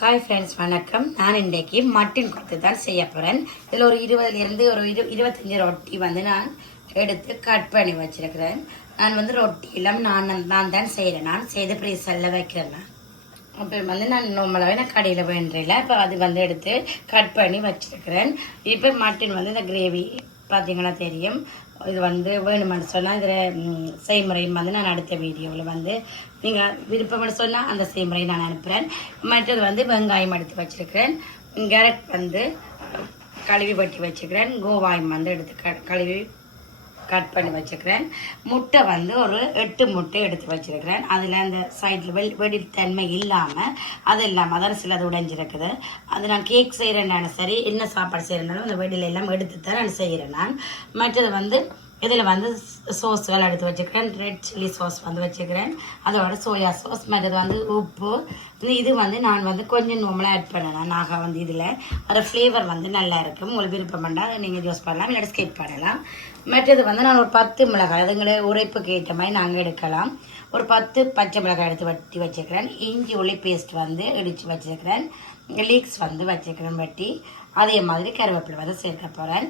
Hi friends, வணக்கம். நான் இன்றைக்கு மட்டன் கொடுத்து தான் செய்ய போகிறேன். இதில் ஒரு 20லேருந்து ஒரு 25 ரொட்டி வந்து நான் எடுத்து கட் பண்ணி வச்சுருக்கிறேன். நான் வந்து ரொட்டி எல்லாம் நான் தான் செய்கிறேன். நான் செய்த ப்ரீசரில் வைக்கிறேன். நான் அப்போ வந்து நான் நார்மலாகவே நான் கடையில் வேண்டில இப்போ அது வந்து எடுத்து கட் பண்ணி வச்சுருக்கிறேன். இப்போ மட்டன் வந்து இந்த கிரேவி பார்த்தீங்கன்னா தெரியும். இது வந்து வேணுமென்னு சொன்னால் இதில் செய்முறையும் வந்து நான் அடுத்த வீடியோவில் வந்து நீங்கள் விருப்பம்னு சொன்னால் அந்த செய்முறையை நான் அனுப்புகிறேன். மற்றது வந்து வெங்காயம் எடுத்து வச்சுருக்கிறேன். கேரட் வந்து கழுவி வெட்டி வச்சுக்கிறேன். கோவாயம் வந்து எடுத்து கழுவி கட் பண்ணி வச்சுக்கிறேன். முட்டை வந்து ஒரு 8 முட்டை எடுத்து வச்சுருக்கிறேன். அதில் அந்த சைடில் வெடித்தன்மை இல்லாமல் அது இல்லாமல் அதான் சிலது உடைஞ்சிருக்குது. அது நான் கேக் செய்கிறேன்னாலும் சரி, என்ன சாப்பாடு செய்கிறேன்னாலும் அந்த வெடியில் எல்லாம் எடுத்து தான் நான் செய்கிறேன். நான் மற்றது வந்து இதில் வந்து சோஸ்கள் எடுத்து வச்சுக்கிறேன். ரெட் சில்லி சாஸ் வந்து வச்சுக்கிறேன். அதோட சோயா சாஸ், மற்றது வந்து உப்பு. இது வந்து நான் வந்து கொஞ்சம் நார்மலாக ஆட் பண்ணேன். நாங்கள் வந்து இதில் அதோட ஃப்ளேவர் வந்து நல்லா இருக்கும். உங்களுக்கு விருப்பம் பண்ணால் நீங்கள் யூஸ் பண்ணலாம், இல்லாட்டி ஸ்கிப் பண்ணலாம். மற்றது வந்து நான் ஒரு 10 மிளகாய், அதுங்களை உரைப்புக்கு ஏற்ற மாதிரி நாங்கள் எடுக்கலாம். ஒரு 10 பச்சை மிளகாய் எடுத்து வெட்டி வச்சுக்கிறேன். இஞ்சி உள்ளி பேஸ்ட் வந்து இடித்து வச்சுருக்கிறேன். லீக்ஸ் வந்து வச்சுக்கிறேன் வெட்டி. அதே மாதிரி கருவேப்பிலை வந்து சேர்க்க போகிறேன்.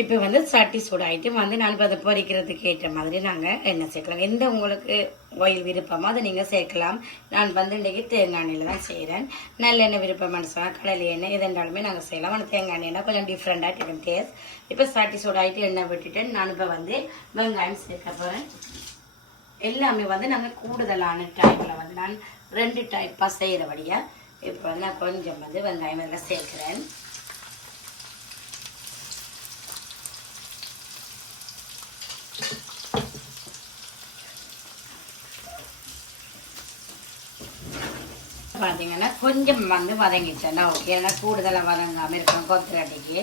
இப்போ வந்து சட்டி சூடாயிட்டு வந்து நான் இப்போ அதை பொரிக்கிறதுக்கு ஏற்ற மாதிரி நாங்கள் எண்ணெய் சேர்க்கலாம். எந்த உங்களுக்கு ஆயில் விருப்பமோ அதை நீங்கள் சேர்க்கலாம். நான் வந்து இன்றைக்கி தேங்காய் எண்ணெயில் தான் செய்கிறேன். நல்லெண்ணெய் விருப்பம்னு சொன்னால் கடலை எண்ணெய் எதுண்டாலுமே நாங்கள் செய்யலாம். ஆனால் தேங்காய் எண்ணெய்னா கொஞ்சம் டிஃப்ரெண்ட்டாக இருக்கும் டேஸ்ட். இப்போ சட்டி சூடாயிட்டு எண்ணெய் விட்டுட்டு நான் இப்போ வந்து வெங்காயம் சேர்க்க போகிறேன். எல்லாமே வந்து நாங்கள் கூடுதலான டைப்பில் வந்து நான் 2 டைப்பாக செய்கிறபடியாக இப்போ வந்து நான் கொஞ்சம் வந்து வெங்காயம் அதில் சேர்க்குறேன். பார்த்தீங்கன்னா கொஞ்சம் வந்து வதங்கிச்சேன்னா ஓகே, ஏன்னா கூடுதலாக வதங்காமல் இருக்கணும் கொத்தரட்டிக்கு.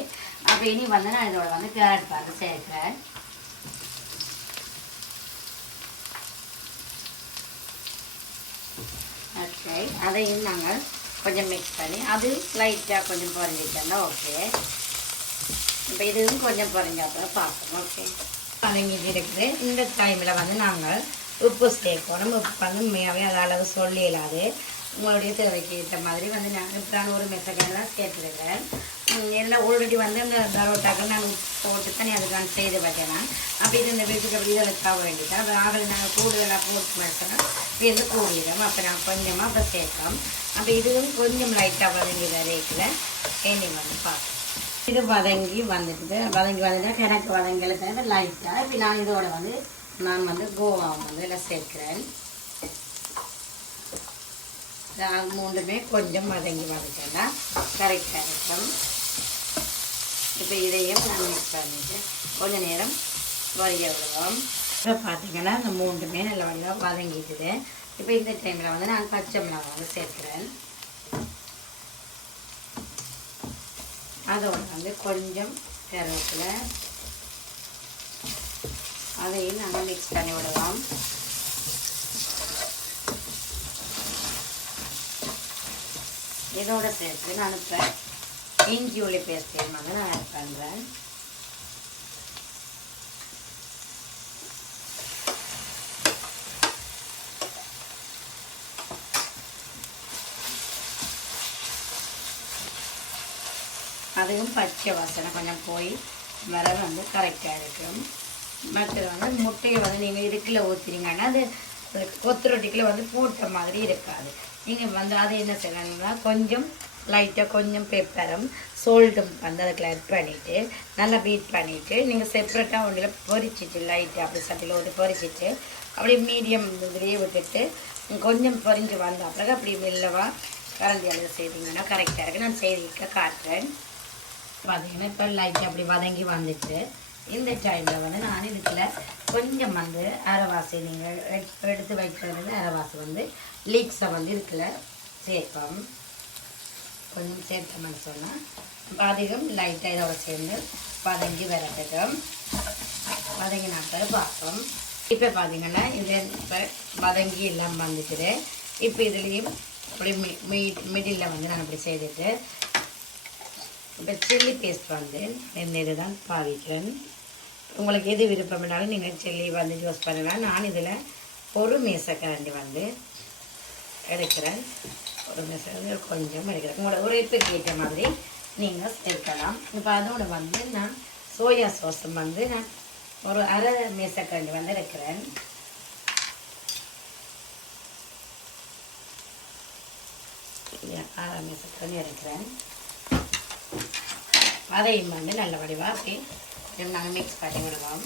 அப்போ இனி வந்து நான் இதோட வந்து கேரட் பார்த்து சேர்க்குறேன். ஓகே, அதையும் நாங்கள் கொஞ்சம் மிக்ஸ் பண்ணி அது லைட்டாக கொஞ்சம் பொரிஞ்சிச்சோன்னா ஓகே. இப்போ இதுவும் கொஞ்சம் பொரிஞ்சாப்போ பார்ப்போம். ஓகே, வதங்கிட்டு இருக்குது. இந்த டைமில் வந்து நாங்கள் உப்பு சேர்க்கணும். உப்பு வந்து உண்மையாகவே அது அளவு சொல்லி இல்லாது உங்களுடைய தேவைக்கு ஏற்ற மாதிரி வந்து நான் ஒரு மெசக்காய் தான் சேர்த்துருக்கிறேன். எல்லாம் ஆல்ரெடி வந்து இந்த பரோட்டாக்கள் நான் உப்பு போட்டு தான் அதுக்கு நான் செய்து வைக்கிறேன். அப்படி இந்த வீட்டுக்கு அப்படி இதில் சாக வேண்டியதான். அப்போ ஆகல் நாங்கள் கூடுதலாக போட்டு வச்சோன்னா இது கூடிடும். அப்போ நான் கொஞ்சமாக அப்போ சேர்க்கோம். அப்போ இதுவும் கொஞ்சம் லைட்டாக வதங்கி வரைக்கில் எண்ணெய் வந்து பார்ப்போம். இது வதங்கி வந்துட்டு கிணக்கு வதங்கல தவிர லைட்டாக. இப்போ நான் இதோட வந்து நான் வந்து கோவாவை வந்து இதில் சேர்க்குறேன். மூணுமே கொஞ்சம் வதக்கிட்டேன்னா கரெக்டாக இருக்கும். இப்போ இதையும் நான் மிக்ஸ் பண்ணிவிட்டு கொஞ்சம் நேரம் வரிய விடுவோம். இப்போ பார்த்தீங்கன்னா இந்த மூணுமே நல்லா வதங்கிட்டுது. இப்போ இந்த டைமில் வந்து நான் பச்சை மிளகாய் வந்து சேர்க்குறேன். அதோட வந்து கொஞ்சம் கருவேப்பிலை, அதையும் நாங்கள் மிக்ஸ் பண்ணி விடுவோம். இதோட சேர்த்து நான் இப்போ இஞ்சி உள்ளி பேஸ்ட்டையும் வந்து நான் ஆட் பண்ணுறேன். அதுவும் பச்சை வாசனை கொஞ்சம் போய் வர வந்து கரெக்டாக இருக்கும். மற்றது வந்து முட்டையை வந்து நீங்கள் இதுக்குள்ளே ஊற்றுறீங்கன்னா அது கொத்து ரொட்டிக்குள்ளே வந்து போட்ட மாதிரி இருக்காது. நீங்கள் வந்து அதை என்ன செய்யலாம்னா கொஞ்சம் லைட்டாக கொஞ்சம் பெப்பரும் சோல்ட்டும் வந்து அதுக்குள்ள ஆட் பண்ணிவிட்டு நல்லா பீட் பண்ணிவிட்டு நீங்கள் செப்ரேட்டாக ஒன்றில் பொரிச்சிட்டு லைட்டாக அப்படி சட்டியில் ஊற்றி பொரிச்சிட்டு அப்படியே மீடியம் இதுலேயே விட்டுட்டு கொஞ்சம் பொரிஞ்சு வந்த பிறகு அப்படி மெல்லவாக கரண்டி அளவு செய்தீங்கன்னா கரெக்டாக இருக்குது. நான் செய்திக்க காட்டுறேன். பார்த்தீங்கன்னா இப்போ லைட்டாக அப்படி வதங்கி வந்துட்டு இந்த டைமில் வந்து நான் இதுக்குள்ள கொஞ்சம் வந்து அரைவாசி நீங்கள் எடுத்து வைக்கிறது அரைவாசி வந்து லீக்ஸை வந்து இதுக்குள்ள சேர்ப்போம். கொஞ்சம் சேர்த்தோம்னு சொன்னால் அதிகம் லைட்டாக இதோட சேர்ந்து வதங்கி வரட்டும். வதங்கினாக்க பார்ப்போம். இப்போ பார்த்தீங்கன்னா இது இப்போ வதங்கி எல்லாம் வந்துக்குது. இப்போ இதுலேயும் இப்படி மிடில் வந்து நான் இப்படி செய்துட்டு இப்போ சில்லி பேஸ்ட் வந்து இந்த இதுதான் பாவிக்கிறேன். உங்களுக்கு எது விருப்பம்னாலும் நீங்கள் சில்லி வந்து யூஸ் பண்ணலாம். நான் இதில் ஒரு மேசக்கரண்டி வந்து எடுக்கிறேன். ஒரு மெசேஜ் கொஞ்சம் எடுக்கிறேன். உங்களோட உரைப்புக்கு ஏற்ற மாதிரி நீங்கள் சேர்க்கலாம். இப்போ அதோட வந்து நான் சோயா சாஸும் வந்து நான் ஒரு அரை மேசக்கரண்டி வந்து எடுக்கிறேன். அரை மேசக்கரண்டி எடுக்கிறேன். அதையும் வந்து நல்ல வடிவாக அப்படி நாங்கள் மிக்ஸ் பண்ணி விடுவோம்.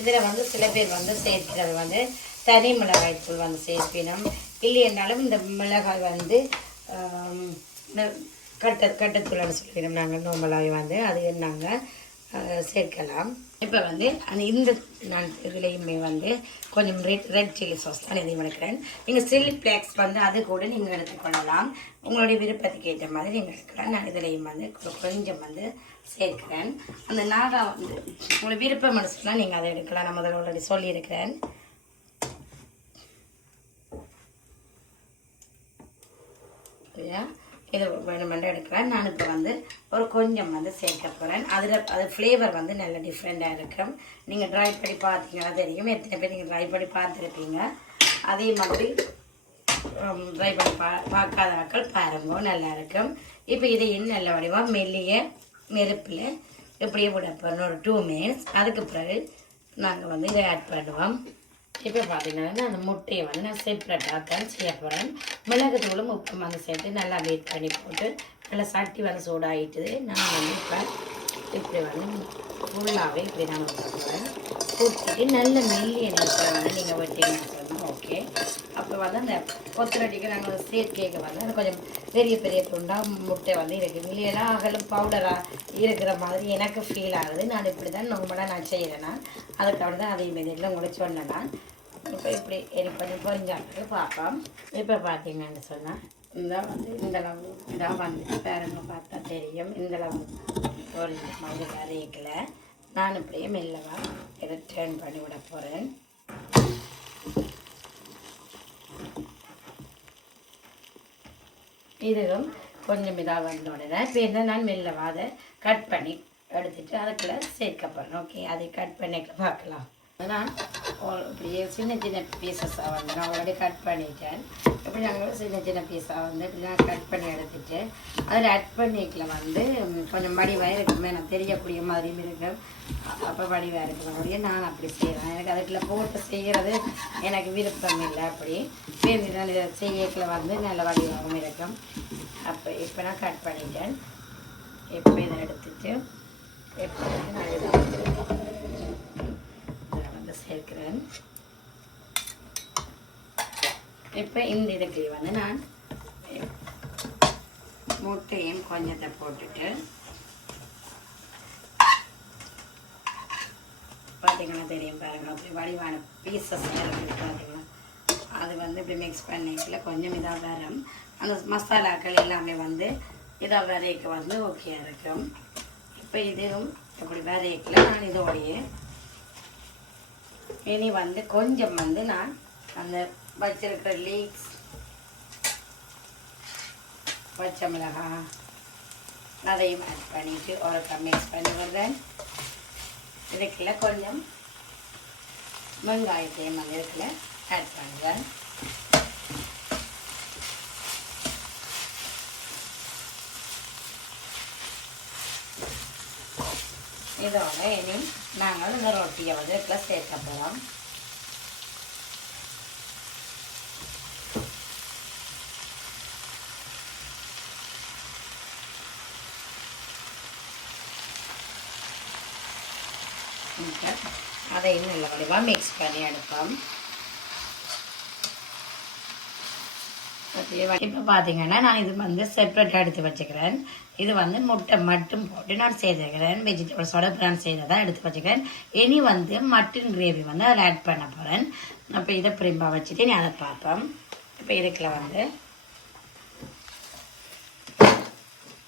இதில் வந்து சில பேர் வந்து சேர்க்கிறது வந்து தனி மிளகாய் தூள் வந்து சேர்ப்பினோம். இல்லை என்றாலும் இந்த மிளகாய் வந்து இந்த கட்டத்தூள்னு சொல்லிடும் நாங்கள் நோம்பலாய் வந்து அது நாங்கள் சேர்க்கலாம். இப்போ வந்து இந்த நான் இதுலேயுமே வந்து கொஞ்சம் ரெட் சில்லி சாஸ் தான் இதையும் எடுக்கிறேன். நீங்கள் சில்லி ஃப்ளேக்ஸ் வந்து அது கூட நீங்கள் எடுத்துக்கொள்ளலாம். உங்களுடைய விருப்பத்துக்கு ஏற்ற மாதிரி நீங்கள் எடுக்கலாம். நான் இதுலேயும் வந்து கொஞ்சம் வந்து சேர்க்கிறேன். அந்த நாகா வந்து உங்களுக்கு விருப்பம் மனசுலாம் நீங்கள் அதை எடுக்கலாம். நான் முதல்ல ஆல்ரெடி சொல்லியிருக்கிறேன். இது வேணுமென்று எடுக்கிறேன். நான் இப்போ வந்து ஒரு கொஞ்சம் வந்து சேர்க்க போகிறேன். அது ஃப்ளேவர் வந்து நல்ல டிஃப்ரெண்ட்டாக இருக்கும். நீங்கள் ட்ரை பண்ணி பார்த்தீங்கன்னா தெரியும். எத்தனை பேர் நீங்கள் ட்ரை பண்ணி பார்த்துருப்பீங்க. அதே மாதிரி ட்ரை பண்ணி பார்க்காத ஆக்கள் பாருங்க, நல்லா இருக்கும். இப்போ இதை நல்ல வடிவாக மெல்லிய நெருப்பில் இப்படியே விட போகிறோம் ஒரு 2 minutes. அதுக்கு பிறகு நாங்கள் வந்து இதை ஆட் பண்ணுவோம். இப்போ பார்த்தீங்கன்னா அந்த முட்டையை வந்து நான் செப்பரேட்டாக தான் செய்ய போகிறேன். மிளகுத்தூளும் உப்பும் வந்து சேர்த்து நல்லா வெயிட் பண்ணி போட்டு நல்லா சட்டி வந்து சூடாகிட்டுது. நான் வந்து இப்போ இப்படி வந்து ஃபுல்லாகவே இப்படி நான் போடுறேன். ஊற்றிட்டு நல்ல மெல்லிய நேரத்தில் வந்து நீங்கள் வெட்டிங்கன்னு சொன்னால் ஓகே. அப்போ வந்து அந்த கொத்தரட்டிக்கு நாங்கள் சேர்க்கைக்கு வந்து அது கொஞ்சம் பெரிய பெரிய துண்டாக முட்டை வந்து இருக்குது. இல்லையெல்லாம் அகலும் பவுடராக இருக்கிற மாதிரி எனக்கு ஃபீல் ஆகுது. நான் இப்படி தான் நார்மலாக நான் செய்கிறேன்னா அதுக்காக தான் அதே மெதில் உங்களுக்கு சொன்னேன்னா. இப்போ இப்படி எனக்கு கொஞ்சம் பொரிஞ்சாக்கு பார்ப்போம். இப்போ பார்த்தீங்கன்னு சொன்னால் இந்த அளவு இதாக வந்து பேரங்க பார்த்தா தெரியும். இந்த அளவு பொரிஞ்ச மாதிரி வரைக்கல. நான் இப்படியே மெல்லவா இதை டர்ன் பண்ணி விட போகிறேன். இதுவும் கொஞ்சம் இதாக வந்த உடனே இப்போ என்ன நான் மெல்லவா அதை கட் பண்ணி எடுத்துட்டு அதுக்குள்ளே சேர்க்க போகிறேன். ஓகே, அதை கட் பண்ணிக்க பார்க்கலாம். நான் இப்படியே சின்ன சின்ன பீசஸாக வந்து நான் ஆல்ரெடி கட் பண்ணிட்டேன். இப்படி நாங்கள் சின்ன சின்ன பீஸாக வந்து இப்படி நான் கட் பண்ணி எடுத்துட்டு அதில் ஆட் பண்ணிக்கல வந்து கொஞ்சம் வடிவாக இருக்குமே நான் தெரியக்கூடிய மாதிரியும் இருக்கு. அப்போ வடிவாக இருக்கிற நான் அப்படி செய்கிறேன். எனக்கு அதுக்குள்ள போட்டு செய்கிறது எனக்கு விருப்பம் இல்லை. அப்படி சேர்ந்து நான் இதை செய்யக்கில் வந்து நல்ல வடிவாகவும் இருக்கும். அப்போ இப்போ நான் கட் பண்ணிட்டேன். இப்போ இதை எடுத்துட்டு இப்போ நான் இதை வந்து சேர்க்கிறேன். இப்போ இந்த இதுக்கு வந்து நான் முட்டையும் கொஞ்சத்தை போட்டுட்டு பார்த்தீங்கன்னா தெரியும் பாருங்கள். அப்படி வடிவான பீசஸ் பார்த்தீங்கன்னா அது வந்து இப்படி மிக்ஸ் பண்ணிக்கல கொஞ்சம் இதாக வரும். அந்த மசாலாக்கள் எல்லாமே வந்து இதாக வரைக்க வந்து ஓகே இருக்கும். இப்போ இதுவும் இப்படி வரைக்கல நான் இதோடைய இனி வந்து கொஞ்சம் வந்து நான் அந்த வச்சிருக்கிற லீக்ஸ் பச்சை மிளகாய் அதையும் ஆட் பண்ணிவிட்டு ஒருக்கா மிக்ஸ் பண்ணி விடுறேன். இதுக்குள்ள கொஞ்சம் வெங்காயத்தையும் வந்து இதுக்குள்ள ஆட் பண்ணுறேன். இதோட இனி நாங்கள் இந்த ரொட்டியை வந்து இதுக்குள்ள சேர்க்க போகிறோம். அதையும் நல்ல வடிவாக மிக்ஸ் பண்ணி எடுப்போம். இப்போ பார்த்தீங்கன்னா நான் இது வந்து செப்பரேட்டாக எடுத்து வச்சுக்கிறேன். இது வந்து முட்டை மட்டும் போட்டு நான் செய்திருக்கிறேன். வெஜிடபிள்ஸோட நான் செய்ததான் எடுத்து வச்சுக்கிறேன். இனி வந்து மட்டன் கிரேவி வந்து அதில் ஆட் பண்ண போகிறேன். அப்போ இதை பிரிம்பாக வச்சுட்டு நீ அதை பார்ப்போம். இப்போ இதுக்குள்ள வந்து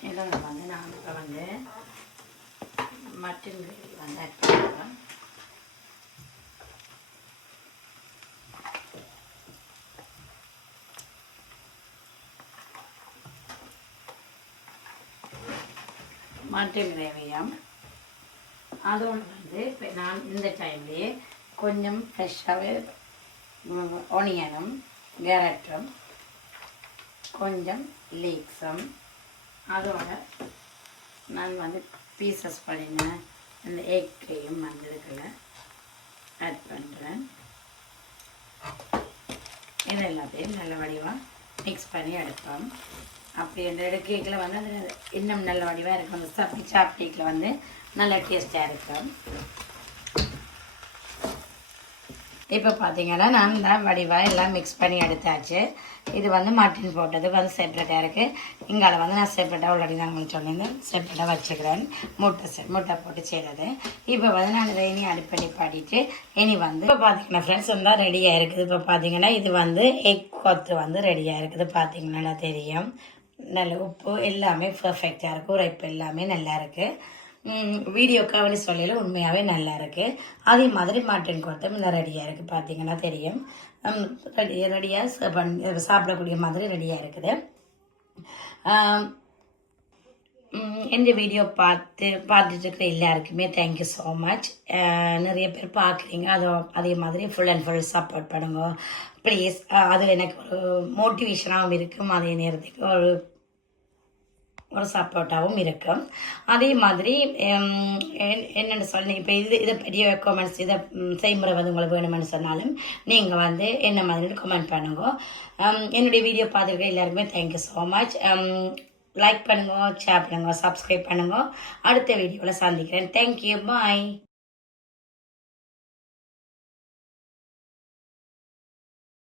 இதில் வந்து நான் இப்போ வந்து மட்டன் கிரேவி வந்து ஆட் பண்ணுவேன். மட்டன் கிரேவியும் அதோடு வந்து இப்போ நான் இந்த டைம்லேயே கொஞ்சம் ஃப்ரெஷ்ஷாகவே ஆனியனும் கேரட்டும் கொஞ்சம் லீக்ஸும் அதோட நான் வந்து பீசஸ் பண்ணின இந்த எக்கையும் வந்து இதுக்குள்ள ஆட் பண்ணுறேன். இது எல்லாத்தையும் நல்ல வடிவாக மிக்ஸ் பண்ணி எடுப்போம். அப்படி அந்த எடுக்கைக்கில் வந்து அது இன்னும் நல்ல வடிவாக இருக்கும். அந்த சாப்பிட்டிக்கில் வந்து நல்ல டேஸ்ட்டாக இருக்கும். இப்போ பார்த்தீங்கன்னா நான் தான் வடிவாக எல்லாம் மிக்ஸ் பண்ணி எடுத்தாச்சு. இது வந்து மட்டன் போட்டது வந்து செப்பரேட்டாக இருக்குது. இங்கால வந்து நான் செப்பரேட்டாக ஆல்ரெடி நான் உங்களுக்கு சொன்னேன் செப்பரேட்டாக வச்சுக்கிறேன். முட்டை போட்டு செய்கிறது. இப்போ வந்து நான் இதை இனி அடுப்படி பாடிட்டு இனி வந்து இப்போ பார்த்தீங்கன்னா ஃப்ரெண்ட்ஸ் வந்து ரெடியாக இருக்குது. இப்போ பார்த்தீங்கன்னா இது வந்து எக் கொத்து வந்து ரெடியாக இருக்குது. பார்த்தீங்கன்னா தெரியும் நல்ல உப்பு எல்லாமே பர்ஃபெக்டாக இருக்குது. உரைப்பு எல்லாமே நல்லா இருக்குது. வீடியோக்காக சொல்லல உண்மையாகவே நல்லா இருக்குது. அதே மாதிரி மட்டன் கொத்தம் நல்லா ரெடியாக இருக்குது. பார்த்தீங்கன்னா தெரியும் ரெடியாக சாப்பிடக்கூடிய மாதிரி ரெடியாக இருக்குது. இந்த வீடியோ பார்த்துட்டு இருக்கிற எல்லாருக்குமே தேங்க்யூ ஸோ மச். நிறைய பேர் பார்க்குறீங்க, அதே மாதிரி ஃபுல் அண்ட் ஃபுல் சப்போர்ட் பண்ணுங்க ப்ளீஸ். அது எனக்கு ஒரு மோட்டிவேஷனாகவும் இருக்கும், அதே நேரத்துக்கு ஒரு சப்போர்ட்டாகவும் இருக்கும். அதே மாதிரி என்னென்னு சொல்லி இப்போ இதை பெரிய கமெண்ட்ஸ் இதை செய்முறை வந்து உங்களுக்கு வேணுமென்னு சொன்னாலும் நீங்கள் வந்து என்ன மாதிரி கமெண்ட் பண்ணுங்க. என்னுடைய வீடியோ பார்த்துருக்க எல்லாருக்குமே தேங்க்யூ ஸோ மச். லைக் பண்ணுங்க, ஷேர் பண்ணுங்க, சப்ஸ்கிரைப் பண்ணுங்க. அடுத்த வீடியோவில் சந்திக்கிறேன். தேங்க்யூ, பாய்.